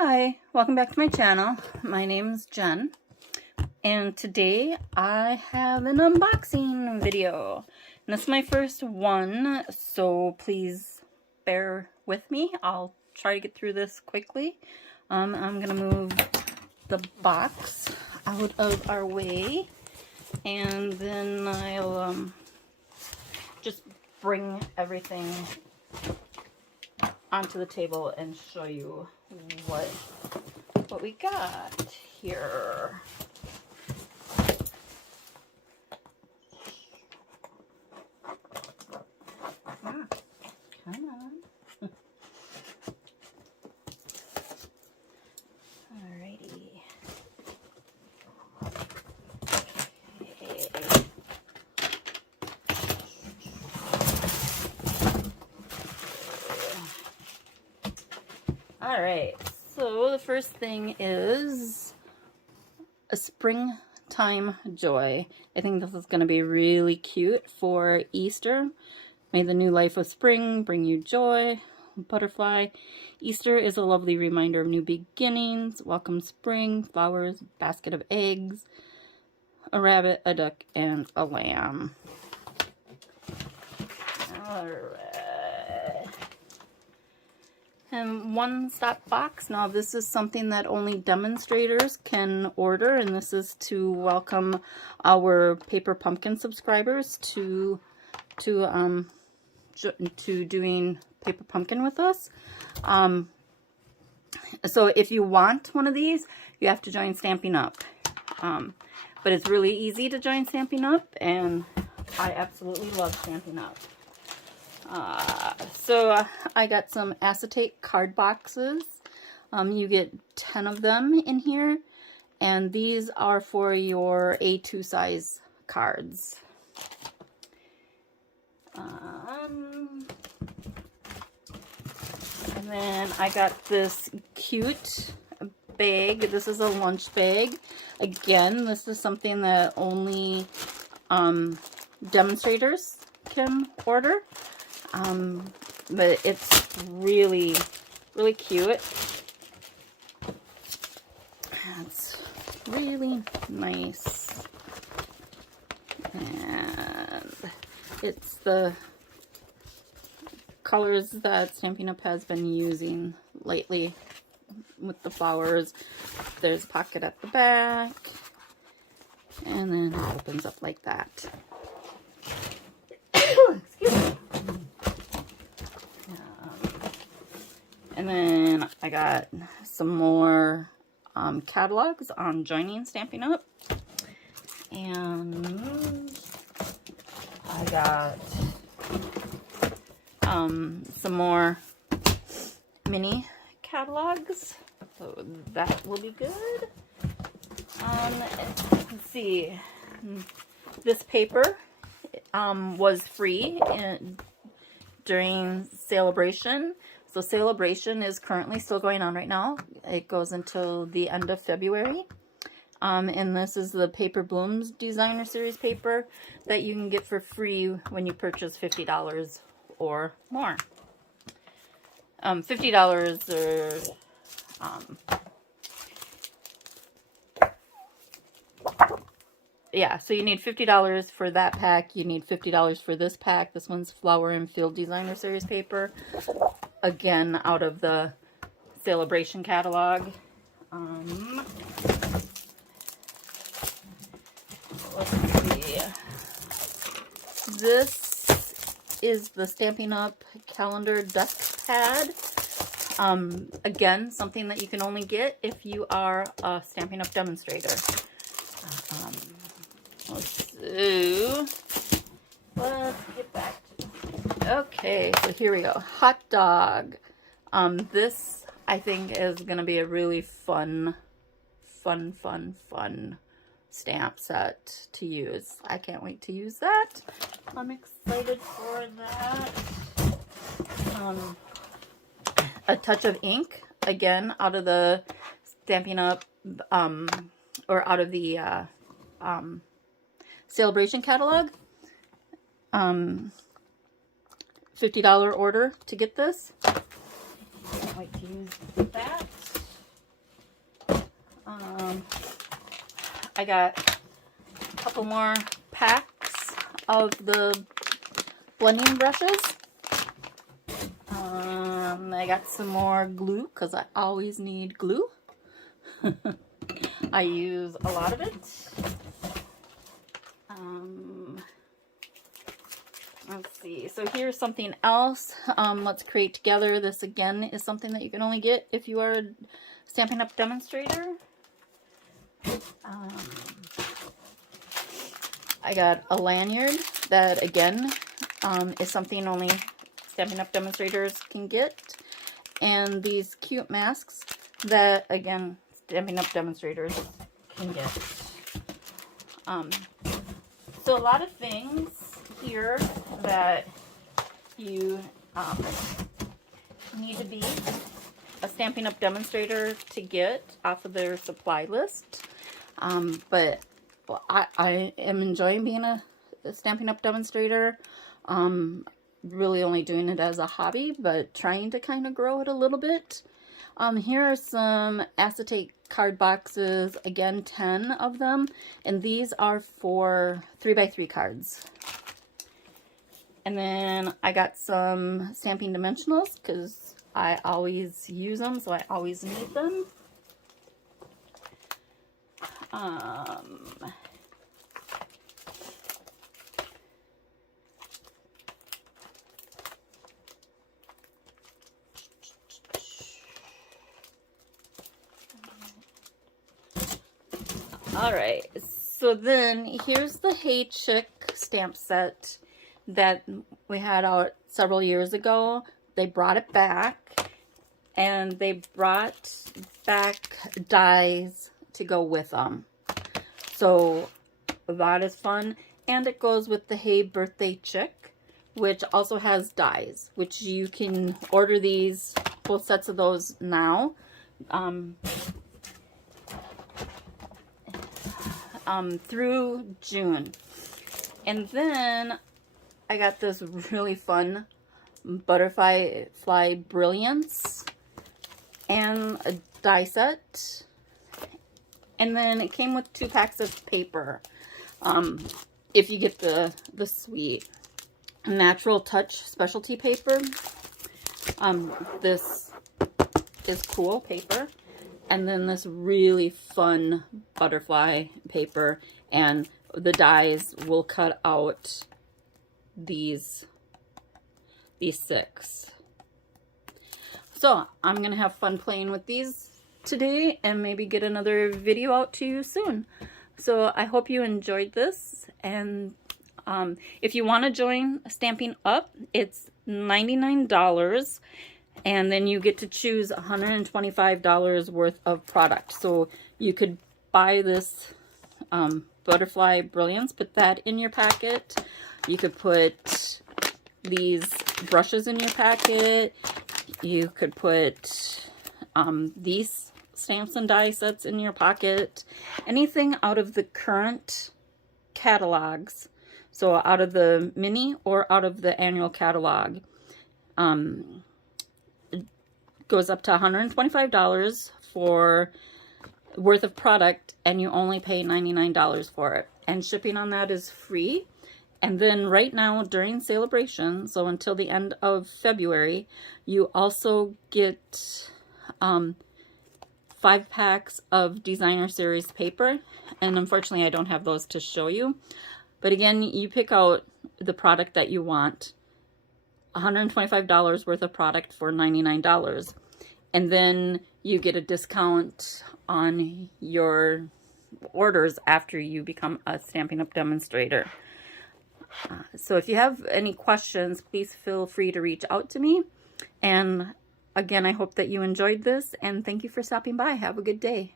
Hi, welcome back to my channel. My name's Jen, and today I have an unboxing video. And this is my first one, so please bear with me. I'll try to get through this quickly. I'm gonna move the box out of our way, and then I'll just bring everything onto the table and show you what we got here. Come on. Alrighty. Okay. Alright, so the first thing is a springtime joy. I think this is going to be really cute for Easter. May the new life of spring bring you joy. Butterfly. Easter is a lovely reminder of new beginnings. Welcome spring, flowers, basket of eggs, a rabbit, a duck, and a lamb. Alright. And one stop box. Now this is something that only demonstrators can order, and this is to welcome our Paper Pumpkin subscribers to doing Paper Pumpkin with us. So if you want one of these, you have to join Stampin' Up. But it's really easy to join Stampin' Up, and I absolutely love Stampin' Up. So I got some acetate card boxes. You get 10 of them in here, and these are for your A2 size cards. And then I got this cute bag. This is a lunch bag. Again, this is something that only demonstrators can order. But it's really, really cute. It's really nice. And it's the colors that Stampin' Up! Has been using lately with the flowers. There's a pocket at the back, and then it opens up like that. Excuse me. And then I got some more catalogs on joining Stampin' Up! And I got some more mini catalogs, so that will be good. Let's see, this paper was free during Celebration. So Celebration is currently still going on right now. It goes until the end of February. And this is the Paper Blooms Designer Series paper that you can get for free when you purchase $50 or more. $50 or yeah, so you need $50 for that pack. You need $50 for this pack. This one's Flower and Field Designer Series paper. Again, out of the Celebration catalog. Let's see. This is the Stampin' Up! Calendar Desk Pad. Again, something that you can only get if you are a Stampin' Up! Demonstrator. Let's get back to it. Okay, so here we go. Hot dog. This, I think, is going to be a really fun stamp set to use. I can't wait to use that. I'm excited for that. A touch of ink, again, out of the Stampin' Up! Or out of the Celebration catalog. $50 order to get this. Can't wait to use that. I got a couple more packs of the blending brushes. I got some more glue because I always need glue. I use a lot of it. Let's see. So here's something else. Let's create together. This again is something that you can only get if you are a Stampin' Up! Demonstrator. I got a lanyard that again is something only Stampin' Up! Demonstrators can get. And these cute masks that again Stampin' Up! Demonstrators can get. So a lot of things here that you need to be a Stampin' Up! Demonstrator to get off of their supply list. But well, I am enjoying being a Stampin' Up! Demonstrator. Really only doing it as a hobby, but trying to kind of grow it a little bit. Here are some acetate card boxes, again 10 of them, and these are for 3x3 cards. And then I got some stamping dimensionals because I always use them, so I always need them. Alright, so then here's the Hey Chick stamp set that we had out several years ago. They brought it back, and they brought back dies to go with them. So that is fun, and it goes with the Hey Birthday Chick, which also has dies, which you can order these, both sets of those now. Through June. And then I got this really fun Butterfly Brilliance and a die set. And then it came with 2 packs of paper. If you get the sweet Natural Touch specialty paper. This is cool paper. And then this really fun butterfly paper, and the dies will cut out these 6. So I'm gonna have fun playing with these today and maybe get another video out to you soon. So I hope you enjoyed this, and if you want to join Stampin' Up, it's $99. And then you get to choose $125 worth of product. So you could buy this Butterfly Brilliance, put that in your packet. You could put these brushes in your packet. You could put these stamps and die sets in your pocket. Anything out of the current catalogs. So out of the mini or out of the annual catalog. Goes up to $125 for worth of product, and you only pay $99 for it, and shipping on that is free. And then right now during celebration, so until the end of February, you also get 5 packs of Designer Series paper, and unfortunately I don't have those to show you, but again, you pick out the product that you want. $125 worth of product for $99, and then you get a discount on your orders after you become a Stampin' Up! Demonstrator. So if you have any questions, please feel free to reach out to me. And again, I hope that you enjoyed this, and thank you for stopping by. Have a good day.